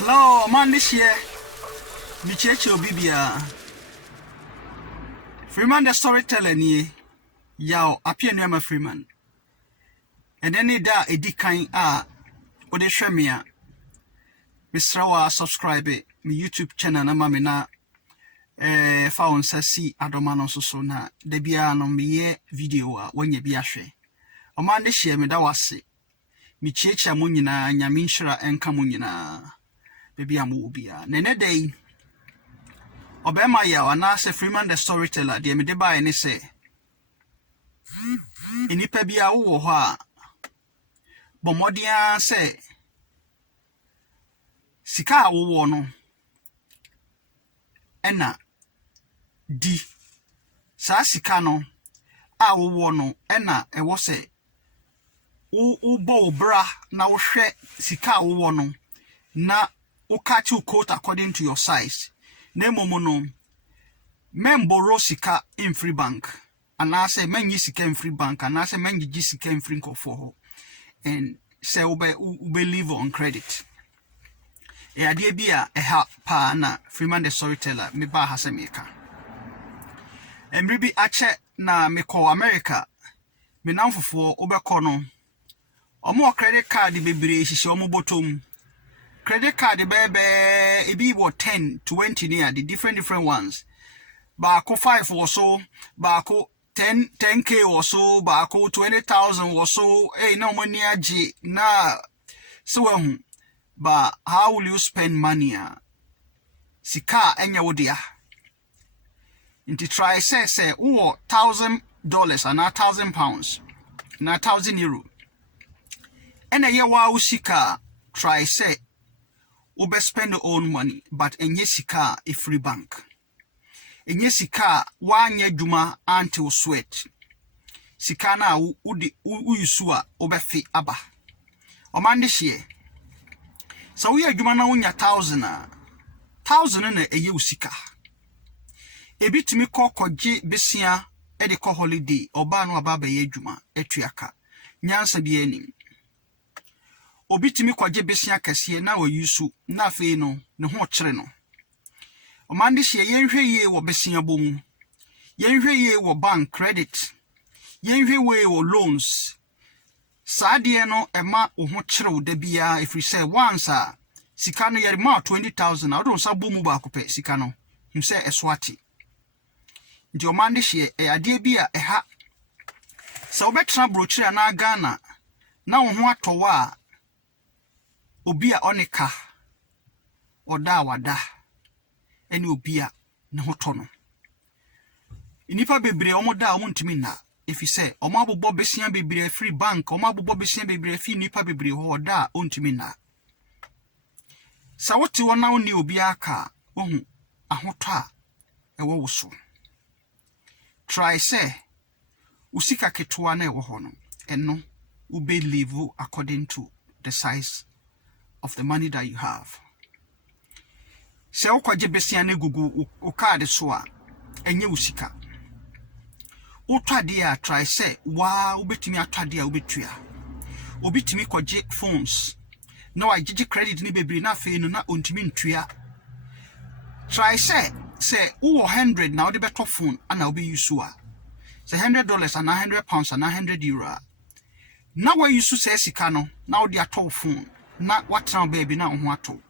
Hello, man, this year. Me cheche obibia. Freeman the storyteller ni. Yao, apia nyama Freeman. And then da edi kain ode hwemia. Misrawa subscribe me YouTube channel na mama na fa on sasi adomano so na da bia no meye video a wanya bia hwe. O man this year me da wase. Me cheche mo nyina nyame nhira enka mo nyina. Baby amubia nene day obema ya wana se Freeman the storyteller de me de ba ene se enipa bia wo ho a bomodia se sika wo no ena di sa sika no a wo no ena ewo se wo bo bra na wo hwe sika wo no na catch you quote according to your size. Nemo no men borrow sika in free bank. And I say men sika in free bank. And I say men sika in free for. And say ube live on credit. E idea be a help pa na Freeman the storyteller me ba hasemeka. And maybe ache na me call America. Me now for ube kono. Omo credit card bebre hihye omo bottom. Credit card bebe ebi wo 10 20 near the different ones. Bako 5 or so, bako 10k or so, bako 20,000 or so. No money aji na so but how will you spend money? Sika enya wodia. Inti try say $1,000 and £1,000 na €1,000. Ena ye wa usika try say ube spend your own money, but enye sika a free bank. Enye sika wanye juma until sweat. Sika na uyusua ube fi aba. Omande shie. Sa uya juma na unya 1,000 na eye usika. Ebi timi koje besia edi ko holiday oba no ababa ye juma etuaka. Nyansa bi enim. Obitimi kwaje besia kase na wayusu na afei no ne ho kyere no omande hye yenhwe ye wo besia bom yenhwe ye wo bank credit yenhwe we wo loans saade no ema wo ho kyere wo da bia if we say once sika no yere ma 20,000 na wo so bom ba akopɛ sika no him say eswati ndi omande hye ade bia ɛha sa obetra brochire na Ghana na wo ho atowa obia onika oda wada eni obia ne hoto no inipa bebre omoda omontimi na if you say omabobbo besia bebre free bank omabobbo besia bebre fi nipa bebre ho oda ontimi na sa woti wona oni obia ka ohu ahoto a ewo woso try say usika ketwa na ewo ho no eno ube live according to the size of the money that you have. Se okwaje besia na gugu o card so a enye usika. Utwade a try say wa obetimi atwade a obetua. Obetimi kwaje phones. Na wagigi credit ni bebre na fe no na ontimi ntua. Try say wo 100 na ode beto phone ana obe use a. Say $100 and £100 and €100. Na wa use say sika no na ode ato phone. Na watra baby na ho ato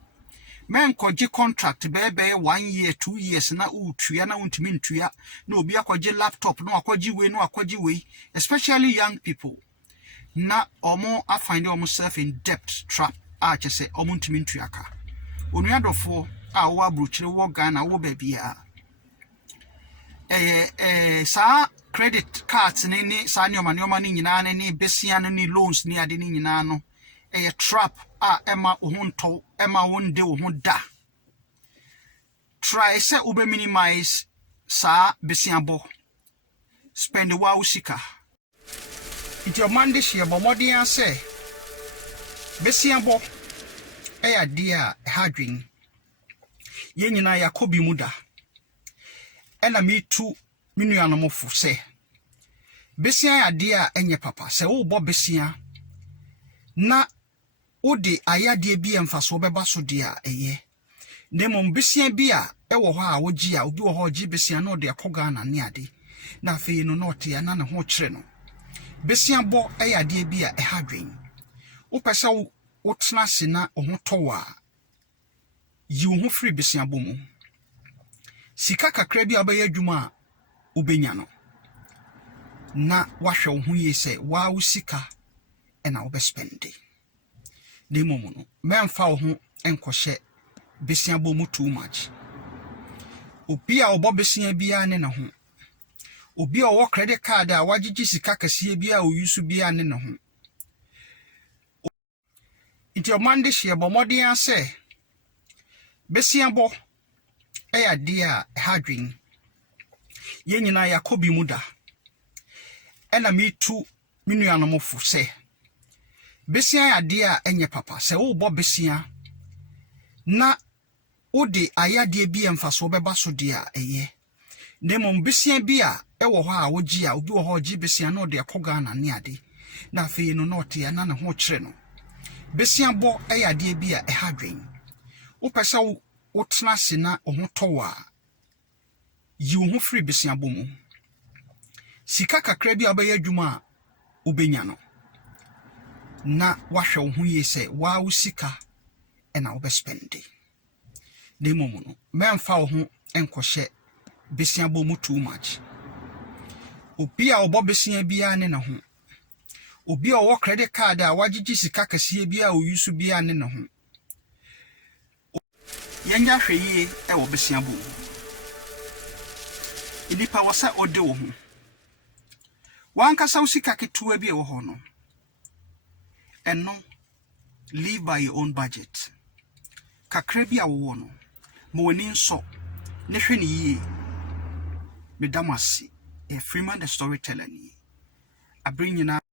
men koje contract bebe 1 year 2 years na utua na untimi ntua na obi akwaje laptop na akwaje we especially young people na omo find themselves in debt trap chese omo ntimi ntua ka onuadofo a wo abrochire wo Ghana wo baby sa credit cards ni sa nyoma ni nyina ni besia ni loans ni ade ni nyina no a trap ema ohunto ema wonde ohunda try say ube minimize sa besiabo spend wa usika it your mande share bomodin say besiabo eya dia hadwin yenyina yakobi muda ena me tu minuanomofo say besia ya dia enye papa say wo bo besia na ode ayade bi emfaso beba so dia eye nemom besia bi a ewo ho a wogi a obi wo ho gi besia no de akoga na ne ade na afei no not ya na ne ho kire no besia bo eyade bi a ehadwen wo pesa wo tena se na ho towa yi wo ho free besia bo mu sika kakra bi abaye adwuma obenya no na wahwe wo ho yese wa wo sika ena wo be spend nemom no memfa wo ho enkohye besia bo mu too much obi a obo besia bia ne ne ho obi a wo credit card a wagigi sika kase bia o yusu bia ne ne ho inti o mande hye bo modern ase besia bo eya de a hadwin ye nyina yakobi muda ena mitu minu anomofo se besia ya de a enye papa se wo bo besia na ode ayade bi emfaso beba so de a eye nemom besia bi a ewo ho a wogi a obi wo ho gi besia no de akoga na ne ade na afei no not ya na ne ho kire no besia bo eyade bi a ehadwen wo pesa wo tena se na ho towa yi wo ho free besia bo mu sika kakra bi abaye adwuma obenya no na wahwe wo ho yese wa wo sika ena wo be spend nemom no memfa wo ho enkohye besia bo mu too much obi a obo besia bia ne ne ho obi a wo credit card a wagigi sika kase bia o yusu bia ne ne ho yenya hweye e wo besia bo inipa wasa ode wo ho wankasa usika ketuwa bi e wo ho no eno live by your own budget kakra bi a wo no mo woni nso ne hwe ne yie medamasi a Freeman the storyteller ni abring nyina